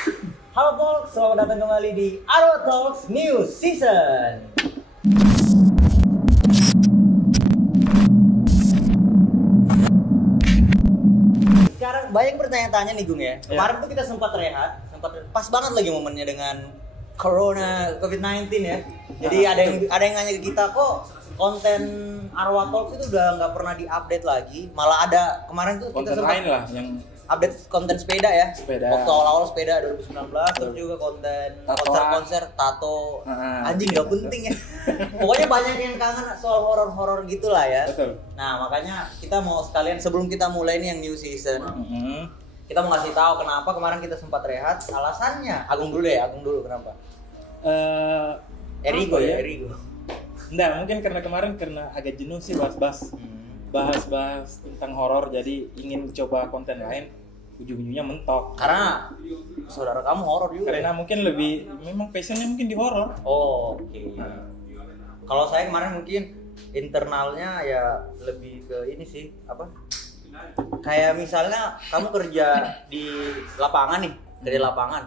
Halo folks, selamat datang kembali di Arwa Talks New Season. Sekarang banyak bertanya-tanya nih Gung ya. Kemarin tuh kita sempat rehat, pas banget lagi momennya dengan Corona COVID-19 ya. Jadi ada yang nanya ke kita, kok konten Arwa Talks itu udah nggak pernah diupdate lagi. Malah ada kemarin tuh konten kita sempat lain lah yang update konten sepeda ya. Sepeda. Waktu awal-awal sepeda 2019, terus juga konten konser-konser tato. Anjing nggak penting ya. Pokoknya banyak yang kangen soal horor-horor gitulah ya. Betul. Nah, makanya kita mau sekalian sebelum kita mulai nih yang new season, kita mau ngasih tahu kenapa kemarin kita sempat rehat. Alasannya, Agung dulu kenapa? Erigo. Enggak, mungkin karena agak jenuh sih bahas tentang horor, jadi ingin coba konten lain, ujung-ujungnya mentok. Karena saudara kamu horor juga. Karena mungkin memang passionnya mungkin di horor. Oh, oke. Kalau saya kemarin mungkin internalnya ya lebih ke ini sih, apa? Kayak misalnya kamu kerja di lapangan nih,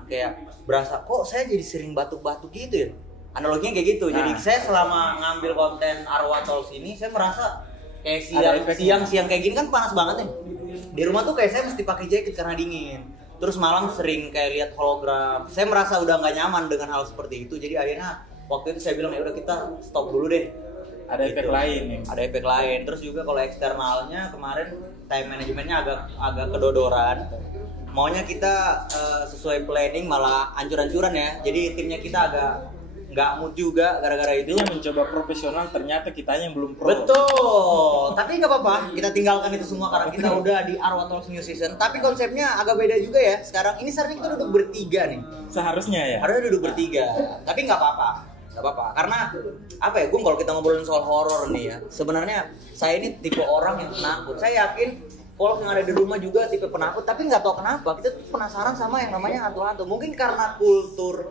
kayak berasa kok saya jadi sering batuk-batuk gitu ya. Analoginya kayak gitu. Jadi saya selama ngambil konten Arwa Talks ini, saya merasa kayak siang kayak gini kan panas banget ya. Di rumah tuh kayak saya mesti pakai jaket karena dingin. Terus malam sering kayak lihat hologram. Saya merasa udah nggak nyaman dengan hal seperti itu. Jadi akhirnya waktu itu saya bilang ya udah kita stop dulu deh. Ada efek lain ya. Ada efek lain. Terus juga kalau eksternalnya kemarin time manajemennya agak kedodoran. Maunya kita sesuai planning malah ancur-ancuran ya. Jadi timnya kita agak nggak mood juga gara-gara itu. Dia mencoba profesional, ternyata kitanya yang belum pro. Betul. Tapi nggak apa-apa, kita tinggalkan itu semua karena kita udah di Arwa Talks New Season. Tapi konsepnya agak beda juga ya. Sekarang ini sebenarnya kita duduk bertiga nih. Seharusnya ya. Harusnya duduk bertiga. Tapi nggak apa-apa. Karena apa ya, Gung, kalau kita ngobrolin soal horor nih ya, sebenarnya saya ini tipe orang yang penakut. Saya yakin kalau yang ada di rumah juga tipe penakut, tapi nggak tahu kenapa kita tuh penasaran sama yang namanya hantu-hantu. Mungkin karena kultur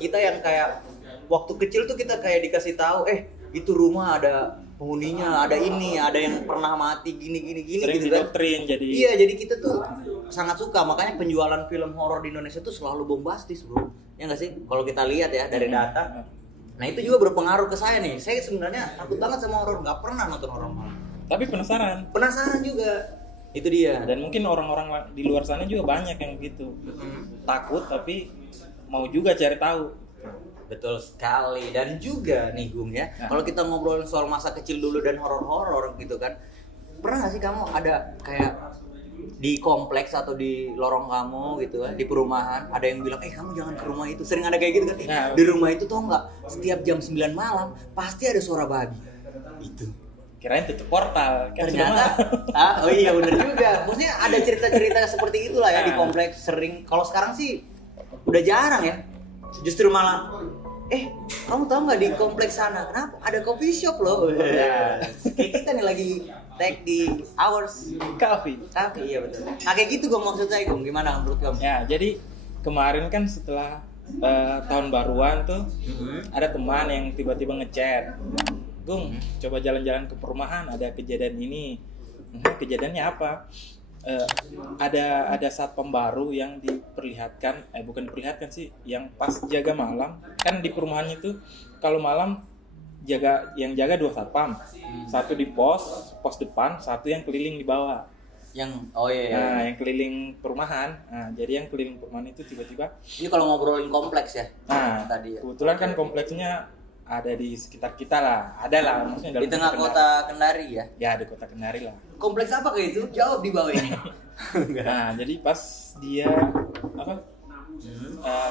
kita yang kayak waktu kecil tuh kita kayak dikasih tahu, itu rumah ada penghuninya, ada ini, ada yang pernah mati gini sering gitu kan. didoktrin jadi. Iya, jadi kita tuh sangat suka, makanya penjualan film horor di Indonesia tuh selalu bombastis, bro. Ya nggak sih? Kalau kita lihat ya dari data. Nah, itu juga berpengaruh ke saya nih. Saya sebenarnya takut banget sama horor, nggak pernah nonton horor malah. Tapi penasaran juga. Itu dia. Dan mungkin orang-orang di luar sana juga banyak yang gitu. Takut tapi mau juga cari tahu. Betul sekali. Dan juga nih Gung ya, kalau kita ngobrolin soal masa kecil dulu dan horor-horor gitu kan, pernah gak sih kamu ada kayak di kompleks atau di lorong kamu gitu kan, di perumahan ada yang bilang, kamu jangan ke rumah itu. Sering ada kayak gitu kan, di rumah itu tau gak, setiap jam 9 malam pasti ada suara babi. Itu kirain tutup portal kan. Ternyata oh iya benar juga. Maksudnya ada cerita-cerita seperti itulah ya di kompleks. Sering, kalau sekarang sih udah jarang ya. Justru malah kamu tahu nggak di kompleks sana kenapa ada coffee shop loh. Kayak kita nih lagi tag di Hours Coffee. Iya betul. Nah kayak gitu gue maksud saya, Gung. Gimana menurut kamu? Ya, jadi kemarin kan setelah tahun baruan tuh ada teman yang tiba-tiba ngechat, Gung, coba jalan-jalan ke perumahan, ada kejadian ini. Kejadiannya apa? Ada satpam baru yang diperlihatkan, bukan diperlihatkan sih, yang pas jaga malam. Kan di perumahannya itu kalau malam yang jaga 2 satpam. Satu di pos depan, satu yang keliling di bawah. Yang keliling perumahan. Nah, jadi yang keliling perumahan itu tiba-tiba. Ini kalau ngobrolin kompleks ya. Nah, tadi ya. Kebetulan kan kompleksnya ada di sekitar kita lah, ada lah, maksudnya di tengah kota Kendari ya? Ya, di kota Kendari lah. Kompleks apa kayak itu? Jawab di bawah ini. Nah, jadi pas dia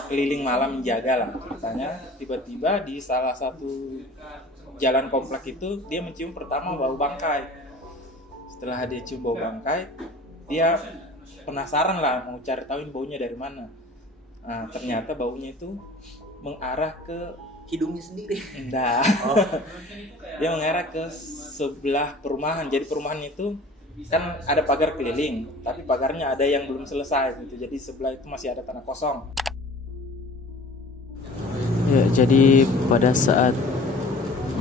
keliling malam menjaga lah, katanya tiba-tiba di salah satu jalan kompleks itu dia mencium pertama bau bangkai. Setelah dia cium bau bangkai, dia penasaran lah mau cari tahu baunya dari mana. Nah, ternyata baunya itu mengarah ke hidungnya sendiri. Enggak. Dia mengarah ke sebelah perumahan. Jadi perumahan itu kan ada pagar keliling, tapi pagarnya ada yang belum selesai gitu. Jadi sebelah itu masih ada tanah kosong. Ya, jadi pada saat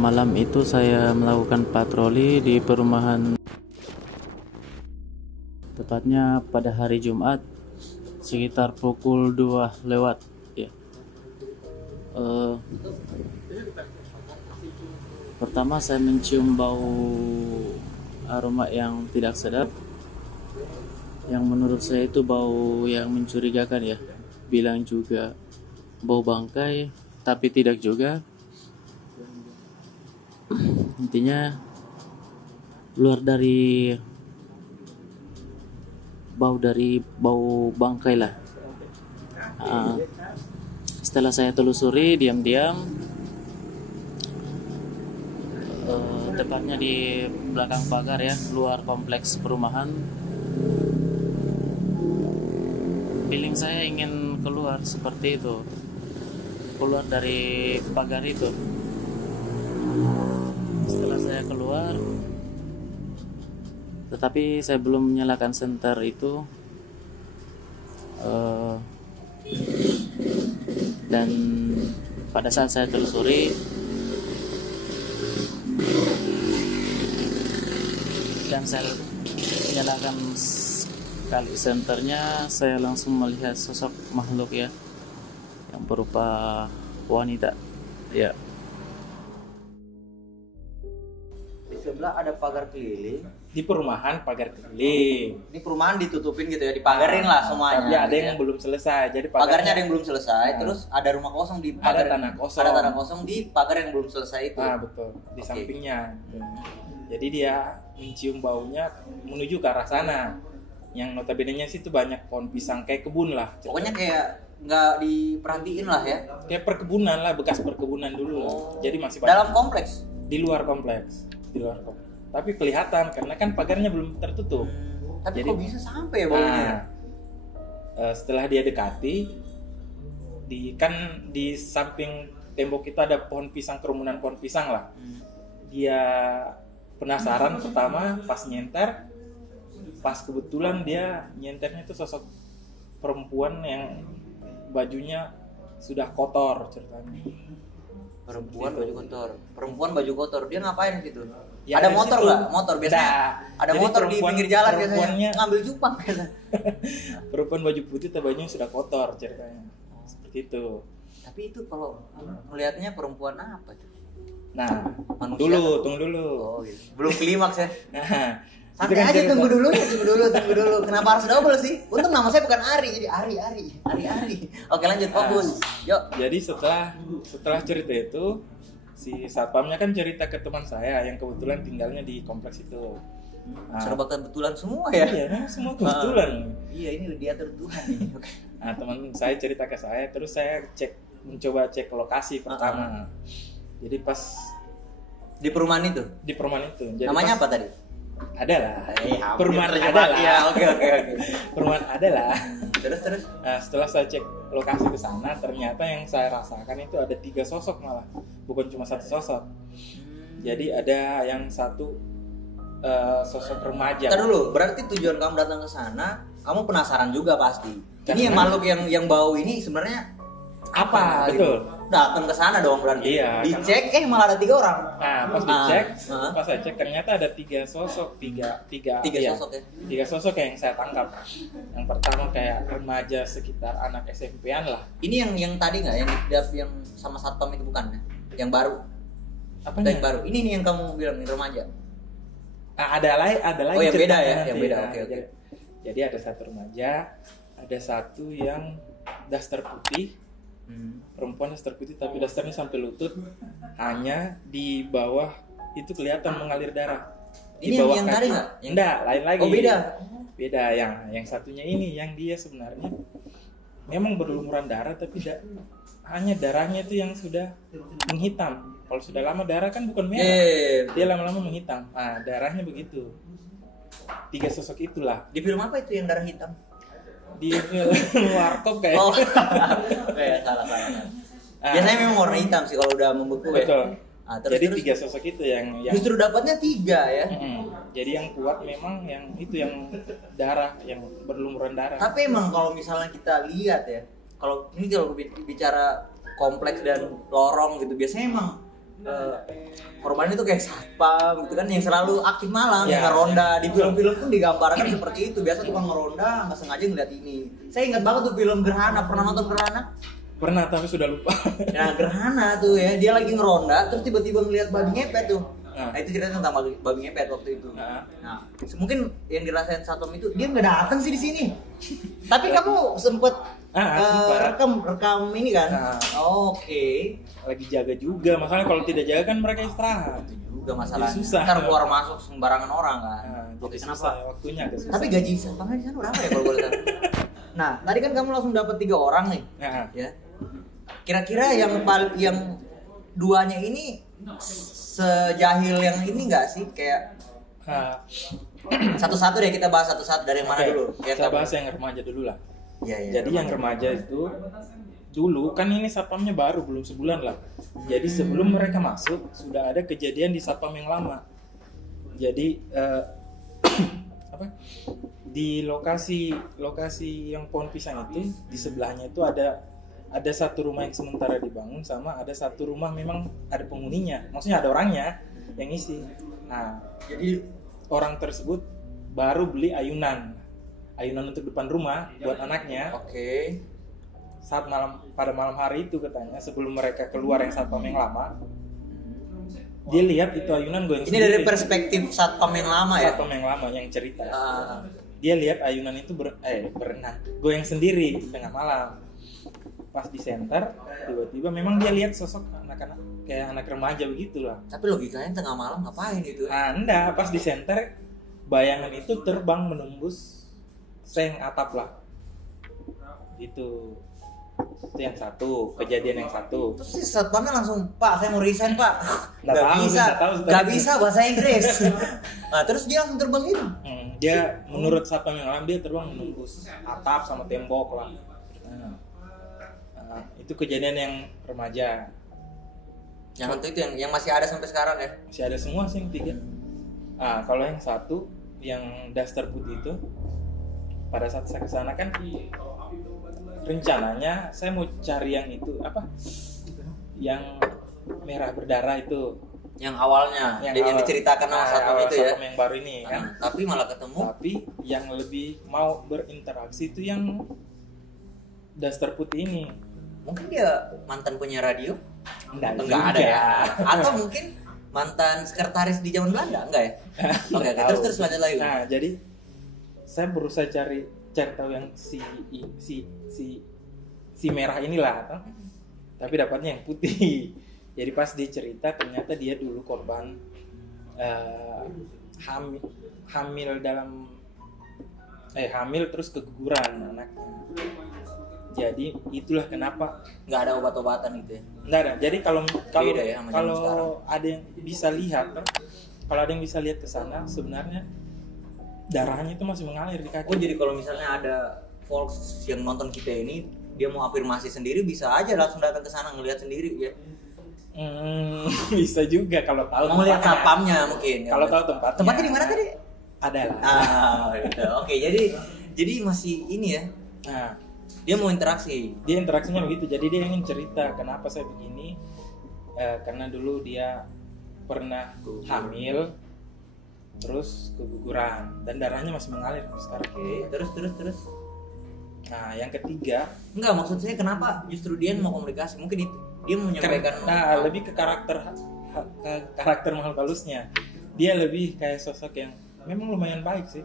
malam itu saya melakukan patroli di perumahan, tepatnya pada hari Jumat sekitar pukul 2 lewat ya. Pertama saya mencium bau aroma yang tidak sedap, yang menurut saya itu bau yang mencurigakan ya. Bilang juga bau bangkai, tapi tidak juga. Intinya luar dari bau bangkai lah. Setelah saya telusuri diam-diam, tepatnya di belakang pagar ya, luar kompleks perumahan, feeling saya ingin keluar seperti itu, keluar dari pagar itu. Setelah saya keluar, tetapi saya belum menyalakan senter itu, dan pada saat saya telusuri dan saya menyalakan kali senternya, saya langsung melihat sosok makhluk ya, yang berupa wanita ya. Di sebelah ada pagar keliling. Di perumahan pagar keliling. Ini perumahan ditutupin gitu ya, dipagarin lah semuanya. Tapi ada gitu yang ya. belum selesai. Jadi Pagarnya ada yang belum selesai, Nah. terus ada rumah kosong di Ada pagar. tanah kosong. Ada tanah kosong di pagar yang belum selesai itu. Ah, betul. Di Oke. sampingnya. Jadi dia mencium baunya menuju ke arah sana. Yang notabene-nya sih itu banyak pohon pisang, kayak kebun lah. Pokoknya kayak nggak diperhatiin lah ya. Kayak perkebunan lah, bekas perkebunan dulu lah. Jadi masih banyak. Dalam kompleks. Di luar kompleks. Di luar kompleks. Tapi kelihatan karena kan pagarnya belum tertutup. Tapi Jadi- kok bisa sampai ya baunya? Setelah dia dekati, di samping tembok itu ada pohon pisang, kerumunan pohon pisang lah. Dia penasaran pertama pas nyenter, pas kebetulan dia nyenternya itu sosok perempuan yang bajunya sudah kotor ceritanya. Perempuan baju kotor. Dia ngapain gitu? Ya, ada dari motor situ. nggak? Motor biasanya. Ada. Ada Jadi motor di pinggir jalan biasanya. perempuannya- Ngambil cupang biasa. Perempuan baju putih tapi bajunya sudah kotor ceritanya. Seperti itu. Tapi itu kalau melihatnya perempuan apa tuh? Nah, Manusia tunggu dulu. Oh, gitu. Belum klimaks ya. Nah, Santai itu kan aja, cerita. tunggu dulu. Kenapa harus double sih? Untung nama saya bukan Ari, jadi Ari. Oke, lanjut, fokus. Yuk. Jadi setelah cerita itu, si satpamnya kan cerita ke teman saya yang kebetulan tinggalnya di kompleks itu. Nah, Serba kebetulan semua ya. iya, memang semua kebetulan. Iya, ini diatur Tuhan ini. Oke. Nah, teman saya cerita ke saya, terus saya mencoba cek lokasi pertama. Jadi pas Di perumahan itu. di perumahan itu, jadi Namanya pas- apa tadi? Ada lah. Hampir Perumahan ada terjebak lah. ya. Oke. Perumahan ada lah. Terus. Nah, setelah saya cek lokasi ke sana, ternyata yang saya rasakan itu ada 3 sosok malah, bukan cuma 1 sosok. Jadi ada yang satu sosok remaja. Ntar dulu, berarti tujuan kamu datang ke sana, kamu penasaran juga pasti. Ini Karena- yang makhluk yang bau ini sebenarnya apa? Betul. Gitu. Datang ke sana dong berarti. Iya, Dicek, malah ada 3 orang. Nah, pas dicek, Ah. pas saya cek ternyata ada 3 sosok, tiga Tiga iya, sosok ya? 3 sosok yang saya tangkap. Yang pertama kayak remaja sekitar anak SMP-an lah. Ini yang tadi nggak, yang sama satpam itu bukan? Yang baru. Apanya? Yang baru. Ini nih yang kamu bilang nih remaja. Nah, ada lagi Oh, yang beda ceritanya ya? nanti. Yang beda, Nah, oke. Jadi ada satu remaja, ada satu yang daster putih, perempuan daster putih tapi dasternya sampai lutut, hanya di bawah itu kelihatan mengalir darah. Di Ini bawah yang kaki. tadi nggak? Enggak, lain lagi. Oh, beda. Beda, yang satunya ini yang dia sebenarnya memang berlumuran darah tapi hanya darahnya itu yang sudah menghitam. Kalau sudah lama darah kan bukan merah. Dia lama-lama menghitam. Nah, darahnya begitu. 3 sosok itulah. Di film apa itu yang darah hitam? Di film Warkop kayak. Oh. Kayak salah. Biasanya memang warna hitam sih kalau udah membeku ya. Betul. Ah, terus, Jadi terus. 3 sosok itu yang Justru dapatnya 3 ya. Jadi yang kuat memang yang itu yang darah, yang berlumuran darah. Tapi emang kalau misalnya kita lihat ya, kalau bicara kompleks dan lorong gitu, biasanya emang korban itu kayak satpam gitu kan yang selalu aktif malam, Ya, yang ngeronda. Di film-film pun digambarkan seperti itu. Biasa tukang ngeronda nggak sengaja ngeliat ini. Saya ingat banget tuh film Gerhana. Pernah nonton Gerhana? Pernah tapi sudah lupa. Nah, Gerhana tuh ya, dia lagi ngeronda terus tiba-tiba ngeliat babi ngepet tuh. Nah, itu cerita tentang babi ngepet waktu itu. Nah, mungkin yang dirasain satpam itu dia nggak datang sih di sini. Tapi kamu sempet sempat. rekam ini kan? Oke. Lagi jaga juga, masalahnya kalau tidak jaga kan mereka istirahat. Itu juga masalahnya. Jadi susah. Ntar keluar masuk sembarangan orang kan. Jadi Kenapa? susah, waktunya agak susah. Tapi gaji satpamnya di sana berapa ya kalau boleh tahu? Nah, tadi kan kamu langsung dapat 3 orang nih. Ya. Kira-kira yang duanya ini sejahil yang ini nggak sih? Kayak satu-satu deh, kita bahas satu-satu dari yang mana dulu? Ya, kita bahas yang remaja dulu lah. Iya. Jadi yang remaja itu dulu kan ini satpamnya baru, belum sebulan lah. Jadi sebelum mereka masuk sudah ada kejadian di satpam yang lama. Jadi di lokasi yang pohon pisang itu di sebelahnya itu ada satu rumah yang sementara dibangun, sama ada satu rumah memang ada penghuninya, maksudnya ada orangnya yang isi. Nah, jadi orang tersebut baru beli ayunan untuk depan rumah buat anaknya. Oke. Saat pada malam hari itu katanya sebelum mereka keluar yang satpam yang lama, dia lihat itu ayunan goyang. Ini dari perspektif satpam yang lama ya? Satpam yang lama yang cerita. Dia lihat ayunan itu berenang, goyang sendiri di tengah malam. Pas di center, tiba-tiba memang dia lihat sosok anak-anak kayak anak remaja begitulah. Tapi logikanya tengah malam ngapain itu? Enggak, pas di center bayangan itu terbang menembus seng atap lah. Itu yang satu, kejadian yang satu. Terus si satpamnya langsung, "Pak, saya mau resign, Pak." Nggak bisa bahasa Inggris. Nah, terus dia langsung terbang gitu. Dia menurut satpam yang lain dia terbang menembus atap sama tembok lah. Itu kejadian yang remaja. Yang itu yang masih ada sampai sekarang ya? Masih ada semua sih yang 3. Kalau yang satu, yang daster putih itu, pada saat saya kesana kan rencananya saya mau cari yang itu yang merah berdarah itu, yang awalnya yang diceritakan sama satpam itu ya, yang baru ini kan. Tapi malah ketemu. Tapi yang lebih mau berinteraksi itu yang daster putih ini. Mungkin dia mantan penyiar radio? Enggak ada ya. Atau mungkin mantan sekretaris di zaman Belanda? Enggak ya? Oke, terus lanjut lagi. Nah, jadi saya berusaha cari tahu yang si merah inilah, tapi dapatnya yang putih. Jadi pas dia cerita ternyata dia dulu korban hamil terus keguguran anaknya. Jadi itulah kenapa nggak ada obat-obatan gitu ya? Nggak ada. Jadi kalau ya, ada yang bisa lihat, ke sana sebenarnya darahnya itu masih mengalir di kaki. Oh, jadi kalau misalnya ada folks yang nonton kita ini, dia mau afirmasi sendiri, bisa aja langsung datang ke sana ngelihat sendiri ya? Bisa juga kalau tahu. Mau lihat satpamnya mungkin. Kalau tahu tempatnya. Tempatnya di mana tadi? Ada lah. Gitu. Oke, jadi masih ini ya. Nah, dia mau interaksi. Dia interaksinya begitu. Jadi dia ingin cerita kenapa saya begini. Karena dulu dia pernah hamil, terus keguguran dan darahnya masih mengalir sekarang. Oke, terus. Nah, yang ketiga, enggak, maksud saya kenapa justru dia mau komunikasi? Mungkin itu dia mau menyampaikan. Lebih ke karakter makhluk halusnya. Dia lebih kayak sosok yang memang lumayan baik sih.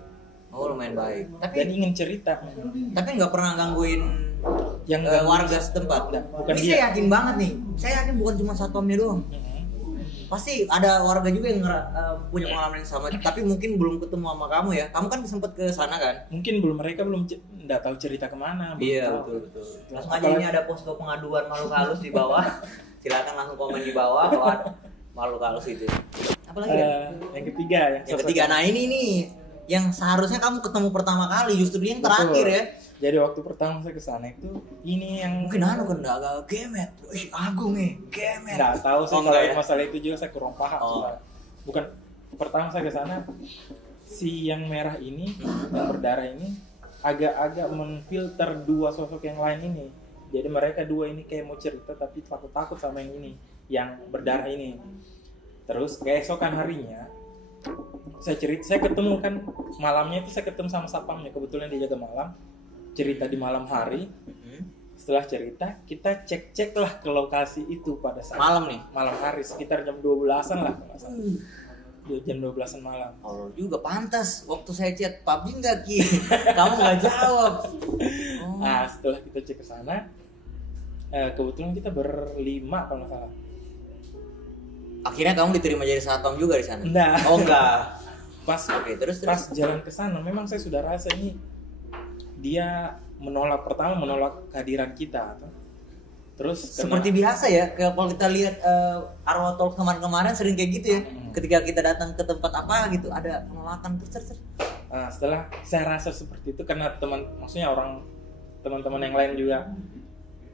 Oh, lumayan baik. Dan ingin cerita. Tapi nggak pernah gangguin yang warga setempat. Bukan ini dia. Saya yakin banget nih. Saya yakin bukan cuma satpamnya doang. Pasti ada warga juga yang punya pengalaman yang sama. Tapi mungkin belum ketemu sama kamu ya. Kamu kan sempat ke sana kan? Mungkin mereka belum nggak tahu cerita kemana. Iya, betul. Langsung aja ini ada posko pengaduan makhluk halus di bawah. Silakan langsung komen di bawah kalau ada makhluk halus itu. Apalagi yang ketiga. Nah, ini nih yang seharusnya kamu ketemu pertama kali, justru dia yang terakhir ya. Jadi waktu pertama saya kesana itu ini yang mungkin kan agak gemet. Agung gemet. Nggak tahu sih kalau masalah itu juga saya kurang paham. Bukan pertama saya kesana, si yang merah ini, yang berdarah ini agak-agak menfilter dua sosok yang lain ini. Jadi mereka dua ini kayak mau cerita tapi takut sama yang ini. yang berdarah ini. Terus keesokan harinya saya ketemu kan malamnya itu saya ketemu sama satpamnya, kebetulan dia jaga malam. Cerita di malam hari. Setelah cerita kita cek lah ke lokasi itu pada saat malam hari sekitar jam 12-an lah kalau nggak salah. Jam 12-an malam. Oh juga pantas waktu saya chat PUBG nggak Ki, kamu nggak jawab. Nah setelah kita cek ke sana, kebetulan kita berlima kalau nggak salah. Akhirnya kamu diterima jadi satpam juga di sana? Enggak. Oh enggak. Pas jalan ke sana memang saya sudah rasa ini dia menolak kehadiran kita. Terus seperti biasa ya, kalau kita lihat arwah talk kemarin sering kayak gitu ya. Ketika kita datang ke tempat apa gitu ada penolakan terus. Nah, setelah saya rasa seperti itu karena teman-teman yang lain juga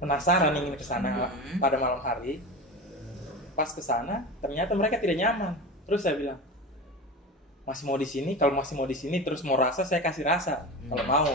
penasaran ingin ke sana pada malam hari. Pas ke sana ternyata mereka tidak nyaman. Terus saya bilang, masih mau di sini? Kalau masih mau di sini terus mau rasa saya kasih rasa kalau mau.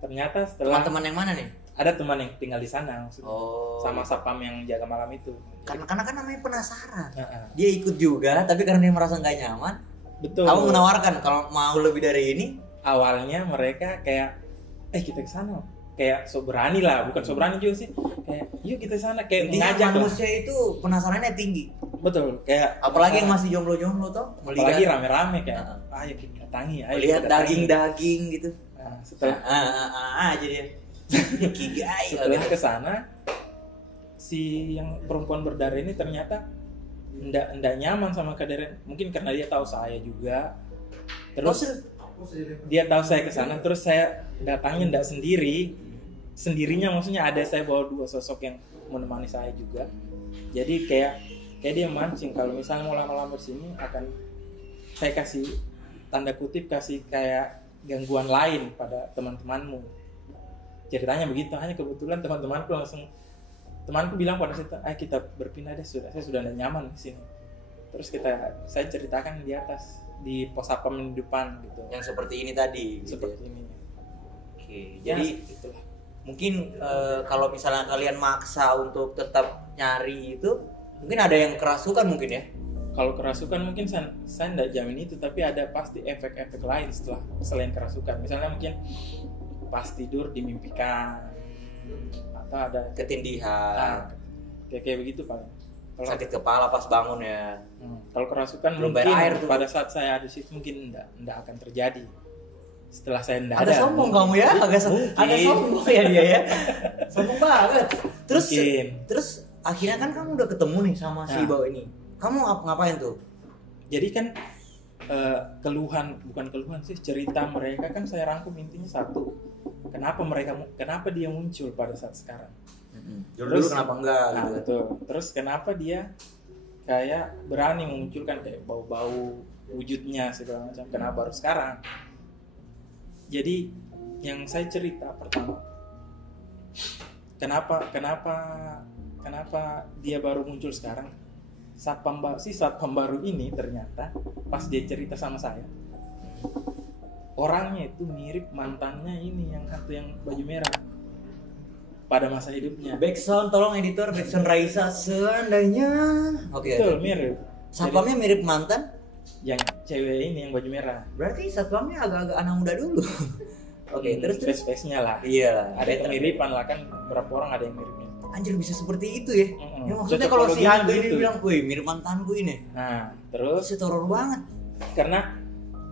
Ternyata setelah teman yang mana nih? Ada teman yang tinggal di sana maksudnya. Sama satpam yang jaga malam itu. Karena kan namanya penasaran. Dia ikut juga, tapi karena dia merasa nggak nyaman. Betul. Kamu menawarkan kalau mau lebih dari ini. Awalnya mereka kayak, kita ke sana. Kayak so berani lah, bukan so berani juga sih. Kayak, yuk kita ke sana. Kayak mengajak manusia itu penasarannya tinggi. Betul. Kayak apalagi yang masih jomblo-jomblo tuh. Apalagi rame-rame kayak, ayo kita datangi. Lihat daging-daging gitu. Setelah jadi setelah ke sana si yang perempuan berdarah ini ternyata enggak nyaman sama kehadiran, mungkin karena dia tahu saya juga. Terus dia tahu saya ke sana, terus saya datangnya enggak sendirinya, maksudnya ada saya bawa dua sosok yang menemani saya juga. Jadi kayak dia mancing kalau misalnya mau lama-lama di sini akan saya kasih tanda kutip kasih kayak gangguan lain pada teman-temanmu. Ceritanya begitu, hanya kebetulan temanku bilang pada saya, kita berpindah deh, saya sudah tidak nyaman di sini. Terus saya ceritakan di atas di pos satpam di depan gitu. Yang seperti ini tadi. Seperti ini. Oke, jadi itulah. Mungkin kalau misalnya kalian maksa untuk tetap nyari itu, mungkin ada yang kerasukan mungkin ya. Kalau kerasukan mungkin saya tidak jamin itu, tapi ada pasti efek-efek lain selain kerasukan. Misalnya mungkin pas tidur dimimpikan atau ada ketindihan, kayak begitu paling. Sakit kepala pas bangun ya. Kalau kerasukan mungkin pada saat saya ada di situ mungkin tidak akan terjadi. Setelah saya tidak ada. Agak sombong kamu ya, agak sombong ya dia ya. Sombong banget. Terus akhirnya kan kamu udah ketemu nih sama si bawah ini. Kamu ngapain tuh? Jadi kan bukan keluhan sih, cerita mereka kan saya rangkum intinya satu. Kenapa dia muncul pada saat sekarang? Dulu kenapa enggak? Gitu. Betul. Terus kenapa dia kayak berani memunculkan kayak bau-bau wujudnya segala macam? Kenapa baru sekarang? Jadi yang saya cerita pertama, kenapa dia baru muncul sekarang? Satpam baru ini ternyata pas dia cerita sama saya, orangnya itu mirip mantannya ini yang baju merah pada masa hidupnya. Backsound, tolong editor, backsound Raisa seandainya. Oke. Betul, mirip. Satpamnya mirip mantan yang cewek ini yang baju merah. Berarti satpamnya agak-agak anak muda dulu. Oke, terus face-nya lah. Iya lah. Ada kemiripan lah kan, berapa orang ada yang mirip. Anjir bisa seperti itu ya? Ya maksudnya kalau si hantu ini bilang, wih mirip mantanku ini. Nah, terus itu horor banget. Karena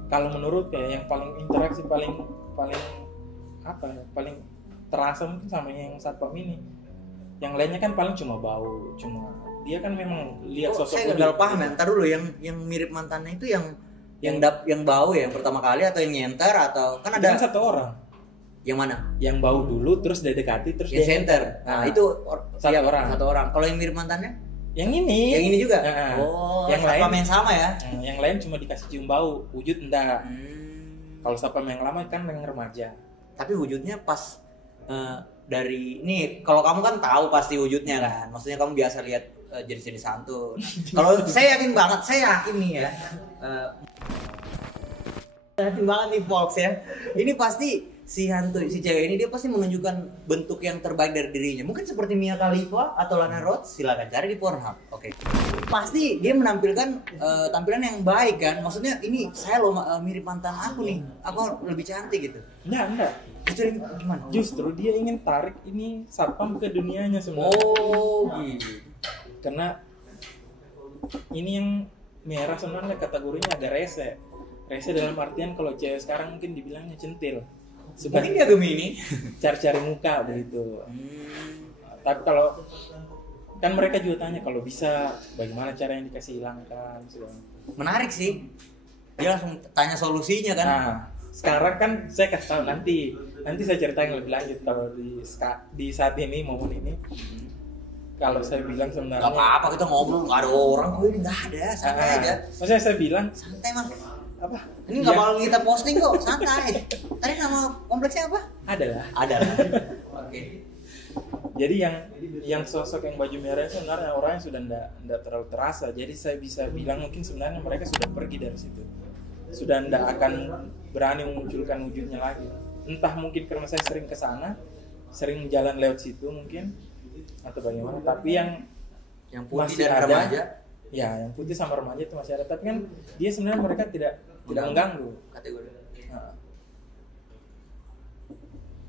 kalau menurut yang paling interaksi paling terasa mungkin sama yang satpam ini. Yang lainnya kan paling cuma bau, dia kan memang lihat sosok. Saya gagal paham ya. Ntar dulu yang mirip mantannya itu yang bau ya, yang pertama kali atau yang nyenter atau kan ada satu orang. Yang mana? Yang bau dulu terus dia dekati terus yang dia center. Nah, itu satu orang. Kalau yang mirip mantannya? Yang ini. Yang ini juga. Yang lain yang sama ya. Yang lain cuma dikasih cium bau, wujud enggak. Kalau satpam yang lama kan yang remaja. Tapi wujudnya pas dari ini kalau kamu kan tahu pasti wujudnya kan. Maksudnya kamu biasa lihat jenis-jenis hantu. Nah, kalau saya yakin nih ya. Yakin banget nih Fox ya. Ini pasti si cewek ini dia pasti menunjukkan bentuk yang terbaik dari dirinya. Mungkin seperti Mia Khalifa atau Lana Rhoades, silakan cari di Pornhub. Oke. Pasti dia menampilkan tampilan yang baik kan. Maksudnya ini saya loh mirip mantan aku nih. Aku lebih cantik gitu. Enggak. Justru gimana? Justru dia ingin tarik ini satpam ke dunianya sebenarnya. Oh, gitu. Karena ini yang merah sebenarnya kategorinya agak rese. Rese dalam artian kalau cewek sekarang mungkin dibilangnya centil. Mungkin dia Gemini. Cari-cari muka begitu. Tapi kalau kan mereka juga tanya kalau bisa bagaimana cara yang dikasih hilangkan. Menarik sih. Dia langsung tanya solusinya kan. Nah, sekarang kan saya kasih tahu nanti saya ceritain lebih lanjut kalau di saat ini momen ini. Kalau saya bilang sebenarnya Gak apa-apa kita ngobrol, gak ada orang kok ini, gak ada, santai aja. Maksudnya saya bilang santai Mang. apa? Ini gak bakal kita posting kok, santai. Tadi nama kompleksnya apa? Ada lah. Oke. Jadi yang sosok yang baju merah sebenarnya orangnya sudah enggak terlalu terasa. Jadi saya bisa bilang mungkin sebenarnya mereka sudah pergi dari situ. Sudah enggak akan berani memunculkan wujudnya lagi. Entah mungkin karena saya sering ke sana, sering jalan lewat situ mungkin atau bagaimana. Tapi yang putih masih dan ada, remaja. Ya, yang putih sama remaja itu masih ada. Tapi kan dia sebenarnya mereka tidak mengganggu. Kategori. Nah.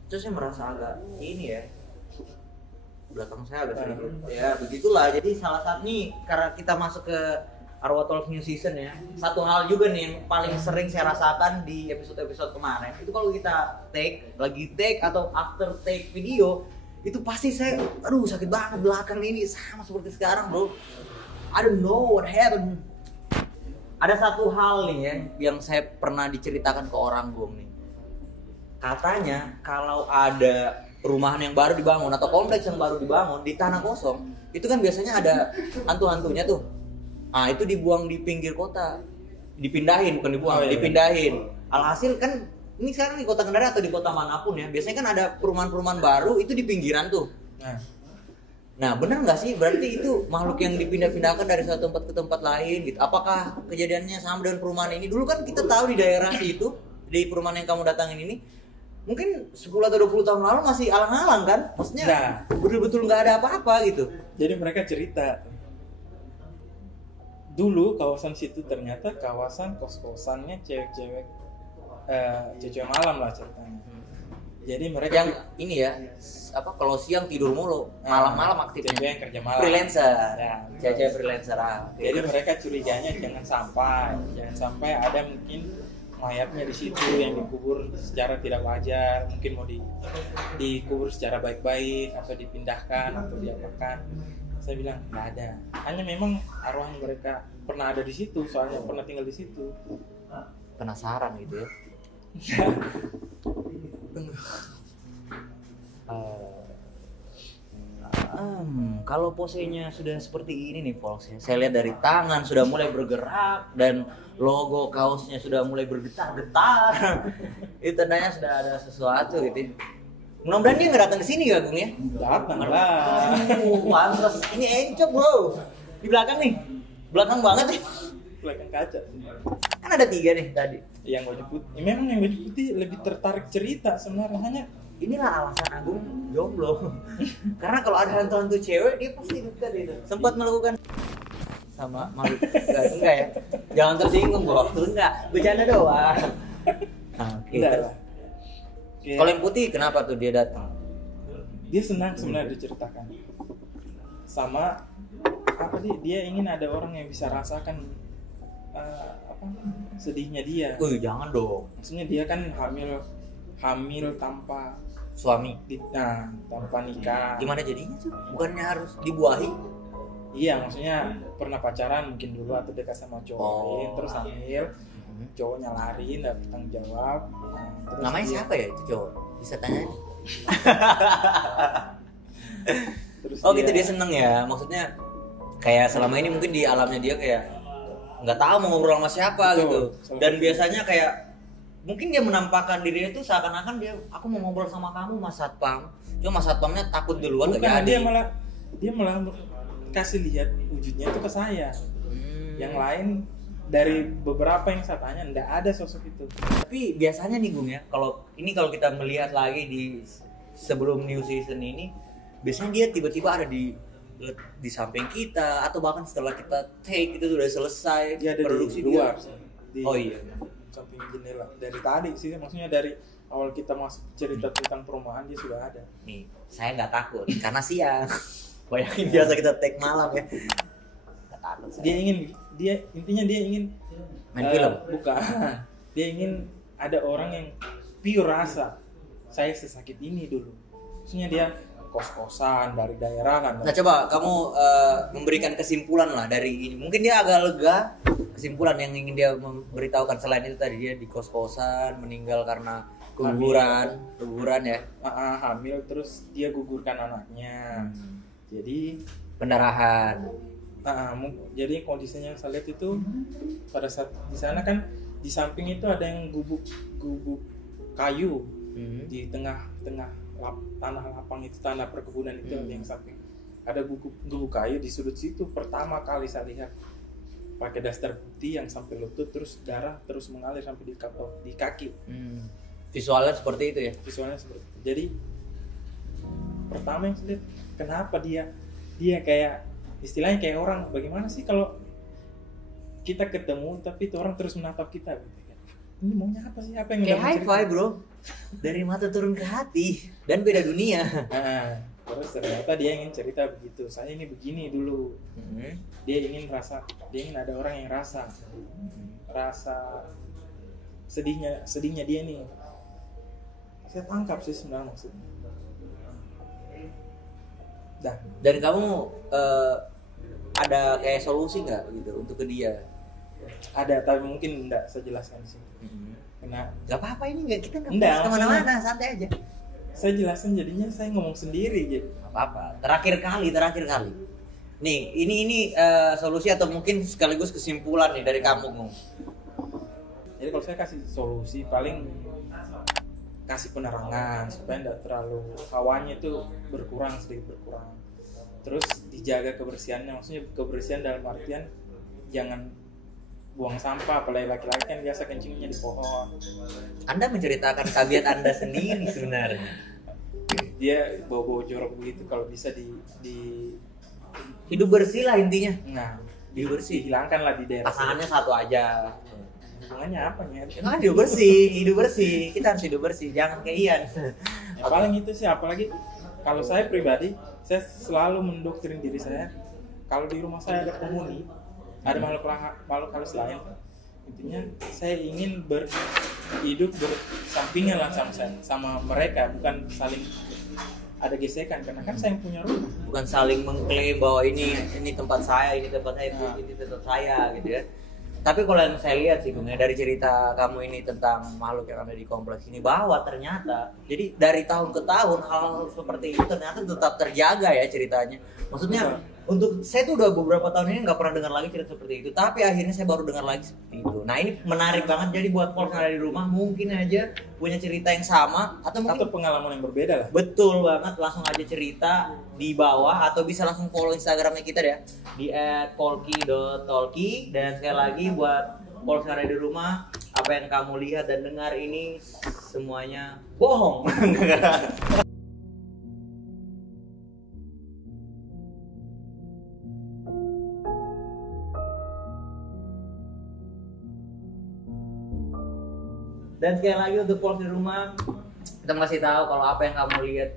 Terus saya merasa agak ini ya. Belakang saya agak sedikit. Ya, begitulah. Jadi salah satu nih karena kita masuk ke Arwah Talks New Season ya. Satu hal juga nih yang paling sering saya rasakan di episode-episode kemarin. Itu kalau kita lagi take atau after take video, itu pasti saya sakit banget belakang ini sama seperti sekarang, bro. I don't know what happened. Ada satu hal nih yang saya pernah diceritakan ke orang Bung nih. Katanya kalau ada perumahan yang baru dibangun atau kompleks yang baru dibangun di tanah kosong, itu kan biasanya ada hantu-hantunya tuh. Nah, itu dibuang di pinggir kota. Dipindahin, bukan dibuang, dipindahin. Alhasil kan ini sekarang di kota Kendari atau di kota manapun ya, biasanya kan ada perumahan-perumahan baru itu di pinggiran tuh. Nah, benar nggak sih? Berarti itu makhluk yang dipindah-pindahkan dari satu tempat ke tempat lain gitu. Apakah kejadiannya sama dengan perumahan ini? Dulu kan kita tahu di daerah situ, di perumahan yang kamu datangin ini, mungkin 10 atau 20 tahun lalu masih alang-alang kan? Maksudnya betul-betul nggak ada apa-apa gitu. Jadi mereka cerita dulu kawasan situ ternyata kawasan kos-kosannya cewek-cewek malam lah ceritanya. Jadi mereka yang ini ya, kalau siang tidur mulu, malam-malam aktifnya. Cewek yang kerja malam. Freelancer. Ya, Cewek freelancer. Jadi mereka curiganya jangan sampai ada mungkin mayatnya di situ yang dikubur secara tidak wajar, mungkin mau dikubur secara baik-baik atau dipindahkan atau diapakan. Saya bilang nggak ada, hanya memang arwahnya mereka pernah ada di situ, soalnya pernah tinggal di situ. Penasaran gitu ya. Kalau posenya sudah seperti ini nih Pols, saya lihat dari tangan sudah mulai bergerak dan logo kaosnya sudah mulai bergetar-getar. Itu tandanya sudah ada sesuatu gitu. Mudah-mudahan dia nggak datang ke sini ya, Gung ya? Datang lah. Pantas. Ini encok bro. Di belakang nih. Belakang banget nih. Belakang kaca. Kan ada 3 nih tadi. Yang baju putih. Memang yang baju putih lebih tertarik cerita sebenarnya. Hanya inilah alasan Agung jomblo. Karena kalau ada hantu-hantu cewek dia pasti dekat itu. Sempat melakukan sama makhluk enggak ya? Jangan tersinggung bos. Enggak, bercanda doang. Nah, enggak lah. Kalau yang putih kenapa tuh dia datang? Dia senang sebenarnya diceritakan. Sama dia ingin ada orang yang bisa rasakan sedihnya dia. Jangan dong. Maksudnya dia kan hamil tanpa suami. Tanpa nikah. Gimana jadinya tuh? Bukannya harus dibuahi? Iya, maksudnya pernah pacaran mungkin dulu atau dekat sama cowok lain, terus hamil. Cowoknya lari, nggak bertanggung jawab. Namanya siapa ya itu cowok? Bisa tanya. Gitu dia seneng ya. Maksudnya kayak selama ini mungkin di alamnya dia kayak nggak tahu mau ngobrol sama siapa. Betul, gitu. Dan biasanya kayak mungkin dia menampakkan dirinya itu seakan-akan aku mau ngobrol sama kamu Mas Satpam. Cuma Mas Satpamnya takut duluan nggak jadi. Dia malah kasih lihat wujudnya itu ke saya. Yang lain dari beberapa yang saya tanya nggak ada sosok itu. Tapi biasanya nih Gung ya, kalau kita melihat lagi di sebelum new season ini, biasanya dia tiba-tiba ada di samping kita atau bahkan setelah kita take itu udah selesai Dia ada produksi di luar dia. sih. Di Oh iya. samping jendela. Dari tadi sih, maksudnya dari awal kita masuk cerita tentang perumahan dia sudah ada. Nih, saya nggak takut karena siang. Bayangin biasa kita take malam ya. Nggak takut saya. Intinya dia ingin Main film? Bukan. Dia ingin ada orang yang pure rasa saya sesakit ini dulu. Maksudnya dia kos-kosan dari daerah kan. Nah coba kamu memberikan kesimpulan lah dari ini. Mungkin dia agak lega. Kesimpulan yang ingin dia memberitahukan selain itu tadi, dia di kos-kosan meninggal karena keguguran ya. Hamil terus dia gugurkan anaknya. Jadi Pendarahan. jadi kondisinya yang saya lihat itu pada saat di sana kan di samping itu ada yang gubuk kayu di tengah-tengah tanah lapang itu, tanah perkebunan itu yang samping ada gubuk kayu di sudut situ. Pertama kali saya lihat pakai daster putih yang sampai lutut, terus darah terus mengalir sampai di kaki. Visualnya seperti itu ya. Visualnya seperti itu. Jadi pertama yang saya lihat, kenapa dia kayak istilahnya kayak orang, bagaimana sih kalau kita ketemu tapi itu orang terus menatap kita gitu kan. Ini maunya apa sih? Apa yang Kayak udah high mencerita? five bro. Dari mata turun ke hati dan beda dunia. Terus ternyata dia ingin cerita begitu. Saya ini begini dulu. Dia ingin ada orang yang rasa sedihnya dia nih. Saya tangkap sih sebenarnya maksudnya. Dan kamu ada kayak solusi nggak gitu untuk ke dia? Ada, tapi mungkin enggak saya jelaskan di sini. Karena Nggak apa-apa, ini nggak, kita nggak Nggak, harus kemana-mana, santai aja. saya jelasin jadinya saya ngomong sendiri gitu. Nggak apa-apa. Terakhir kali. Nih, ini solusi atau mungkin sekaligus kesimpulan nih dari kamu, Gung. Jadi kalau saya kasih solusi paling kasih penerangan supaya tidak terlalu hawanya itu sedikit berkurang. Terus dijaga kebersihannya, maksudnya kebersihan dalam artian jangan buang sampah, apalagi laki-laki kan biasa kencingnya di pohon. Anda menceritakan tabiat Anda sendiri sebenarnya. Dia bau-bau jorok begitu, kalau bisa di Hidup bersih lah intinya. nah Hidup bersih. dihilangkan lah di daerah. Pasangannya satu aja. Hubungannya apa nya? Kan hidup bersih. Kita harus hidup bersih, jangan kayak Ian. Ya, paling itu sih, apalagi kalau saya pribadi, saya selalu mendoktrin diri saya, kalau di rumah saya ada penghuni, ada makhluk halus lain, intinya saya ingin hidup bersampingan lah sama mereka, bukan saling ada gesekan, karena kan saya yang punya rumah. Bukan saling mengklaim bahwa ini tempat saya, ini tempat saya, ini tempat saya gitu ya. Tapi kalau yang saya lihat sih Bung, ya, dari cerita kamu ini tentang makhluk yang ada di kompleks ini, bahwa ternyata jadi dari tahun ke tahun hal seperti itu ternyata tetap terjaga ya ceritanya. Maksudnya untuk saya tuh udah beberapa tahun ini nggak pernah dengar lagi cerita seperti itu, tapi akhirnya saya baru dengar lagi seperti itu. Nah ini menarik banget, jadi buat Pols yang ada di rumah mungkin aja punya cerita yang sama atau mungkin pengalaman yang berbeda lah. betul banget, langsung aja cerita di bawah atau bisa langsung follow Instagramnya kita ya di @polki.talki. Dan sekali lagi buat Pols yang ada di rumah, apa yang kamu lihat dan dengar ini semuanya bohong. Dan sekali lagi untuk Pols di rumah, kita masih tahu kalau apa yang kamu lihat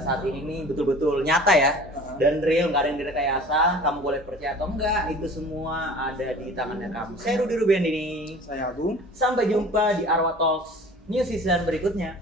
saat ini betul-betul nyata ya dan real, nggak ada yang direkayasa. Kamu boleh percaya atau enggak, itu semua ada di tangannya kamu. Saya Rudy Rubiandini. Saya Agung. Sampai jumpa di Arwah Talks New Season berikutnya.